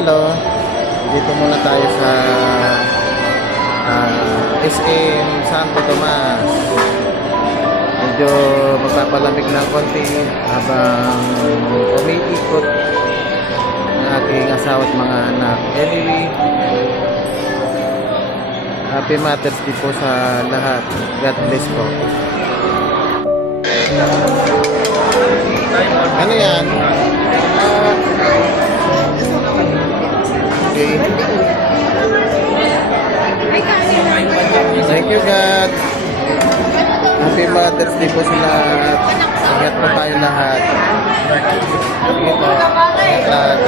Hello. Dito muna tayo sa SM Santo Tomas. Medyo magpapalamig ng konti habang umiikot ang aking asawa at mga anak. Anyway, Happy Mother's Day po sa lahat. God bless po. Ano yan? Okay. Thank you, God. Happy Mother's Day po sa lahat. Ingat po tayo lahat. Sige po. Ingat lahat.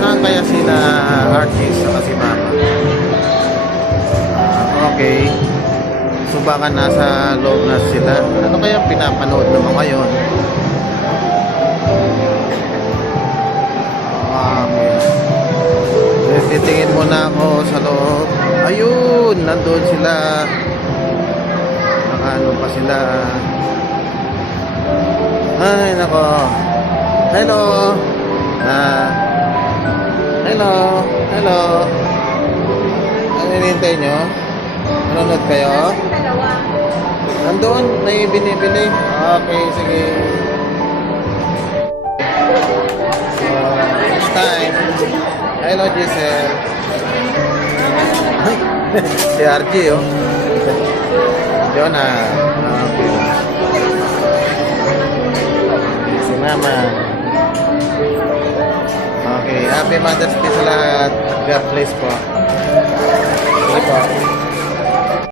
Saan kaya sila artist at si Mama? Okay. So baka nasa loob na sila. Ano kaya pinapanood naman ngayon? Titingin muna ako sa loob. Ayun, nandun sila. Ano pa sila? Ay, nako. Hello. Hello. Hello. Ano hinihintay nyo? Manonood kayo? Nandun, may binibili. Okay, sige. It's time. Hello, Giselle. Si RG, oh. Jonah. Okay. Si Mama. Okay, Happy Mother's Day sa lahat. God bless po. Sige po.